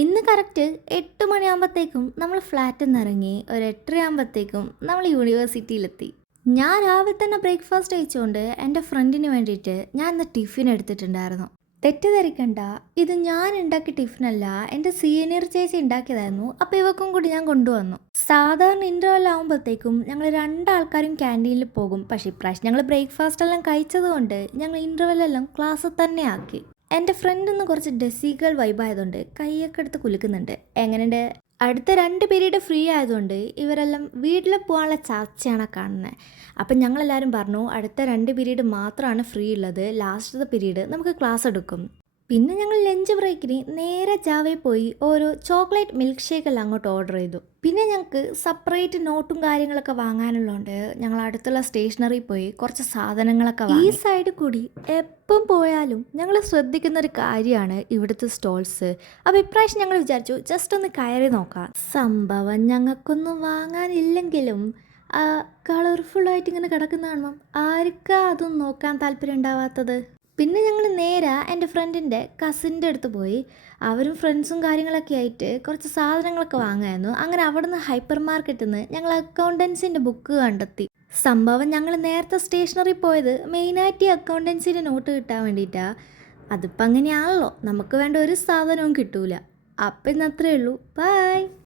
ഇന്ന് കറക്റ്റ് 8 മണിയാകുമ്പോഴത്തേക്കും നമ്മൾ ഫ്ലാറ്റിൽ നിന്ന് ഇറങ്ങി ഒരു 8:30 ആകുമ്പോഴത്തേക്കും നമ്മൾ യൂണിവേഴ്സിറ്റിയിലെത്തി. ഞാൻ രാവിലെ തന്നെ ബ്രേക്ക്ഫാസ്റ്റ് കഴിച്ചുകൊണ്ട് എൻ്റെ ഫ്രണ്ടിന് വേണ്ടിയിട്ട് ഞാൻ ഇന്ന് ടിഫിൻ എടുത്തിട്ടുണ്ടായിരുന്നു. തെറ്റിദ്ധരിക്കണ്ട, ഇത് ഞാൻ ഉണ്ടാക്കിയ ടിഫിനല്ല, എൻ്റെ സീനിയർ ചേച്ചി ഉണ്ടാക്കിയതായിരുന്നു. അപ്പോൾ ഇവക്കും കൂടി ഞാൻ കൊണ്ടുവന്നു. സാധാരണ ഇൻ്റർവെൽ ആകുമ്പോഴത്തേക്കും ഞങ്ങൾ രണ്ടാൾക്കാരും ക്യാൻറ്റീനിൽ പോകും. പക്ഷേ ഇപ്രാവശ്യം ഞങ്ങൾ ബ്രേക്ക്ഫാസ്റ്റ് എല്ലാം കഴിച്ചതുകൊണ്ട് ഞങ്ങൾ ഇൻ്റർവെല്ലെല്ലാം ക്ലാസ്സിൽ തന്നെ ആക്കി. എൻ്റെ ഫ്രണ്ടിന്ന് കുറച്ച് ഡെസികൾ വൈബായതുകൊണ്ട് കൈയൊക്കെ എടുത്ത് കുലുക്കുന്നുണ്ട്. എങ്ങനെയുണ്ട്? അടുത്ത 2 പീരീഡ് ഫ്രീ ആയതുകൊണ്ട് ഇവരെല്ലാം വീട്ടിൽ പോകാനുള്ള ചർച്ചയാണ് കാണുന്നത്. അപ്പം ഞങ്ങളെല്ലാവരും പറഞ്ഞു അടുത്ത 2 പീരീഡ് മാത്രമാണ് ഫ്രീ ഉള്ളത്, ലാസ്റ്റത്തെ പീരീഡ് നമുക്ക് ക്ലാസ് എടുക്കും. പിന്നെ ഞങ്ങൾ ലഞ്ച് ബ്രേക്കിന് നേരെ ജാവയിൽ പോയി ഓരോ ചോക്ലേറ്റ് മിൽക്ക് ഷേക്കെല്ലാം അങ്ങോട്ട് ഓർഡർ ചെയ്തു. പിന്നെ ഞങ്ങൾക്ക് സെപ്പറേറ്റ് നോട്ടും കാര്യങ്ങളൊക്കെ വാങ്ങാനുള്ളതുകൊണ്ട് ഞങ്ങൾ അടുത്തുള്ള സ്റ്റേഷനറി പോയി കുറച്ച് സാധനങ്ങളൊക്കെ വാങ്ങി. ഈ സൈഡിൽ കൂടി എപ്പം പോയാലും ഞങ്ങൾ ശ്രദ്ധിക്കുന്ന ഒരു കാര്യമാണ് ഇവിടുത്തെ സ്റ്റോൾസ്. അപ്പോൾ ഇപ്രാവശ്യം ഞങ്ങൾ വിചാരിച്ചു ജസ്റ്റ് ഒന്ന് കയറി നോക്കാം. സംഭവം ഞങ്ങൾക്കൊന്നും വാങ്ങാനില്ലെങ്കിലും കളർഫുള്ളായിട്ട് ഇങ്ങനെ കിടക്കുന്ന കാണുമ്പം ആർക്കാ അതൊന്നും നോക്കാൻ താല്പര്യം ഉണ്ടാവാത്തത്. പിന്നെ ഞങ്ങൾ നേരെ എൻ്റെ ഫ്രണ്ടിൻ്റെ കസിൻ്റെ അടുത്ത് പോയി. അവരും ഫ്രണ്ട്സും കാര്യങ്ങളൊക്കെ ആയിട്ട് കുറച്ച് സാധനങ്ങളൊക്കെ വാങ്ങായിരുന്നു. അങ്ങനെ അവിടുന്ന് ഹൈപ്പർ മാർക്കറ്റിൽ നിന്ന് ഞങ്ങൾ അക്കൗണ്ടൻസിൻ്റെ ബുക്ക് കണ്ടെത്തി. സംഭവം ഞങ്ങൾ നേരത്തെ സ്റ്റേഷനറി പോയത് മെയിനായിട്ട് ഈ അക്കൗണ്ടൻസിൻ്റെ നോട്ട് കിട്ടാൻ വേണ്ടിയിട്ടാണ്. അതിപ്പോൾ അങ്ങനെയാണല്ലോ, നമുക്ക് വേണ്ട ഒരു സാധനവും കിട്ടൂല. അപ്പം ഇന്ന് അത്രയേ ഉള്ളൂ. ബൈ.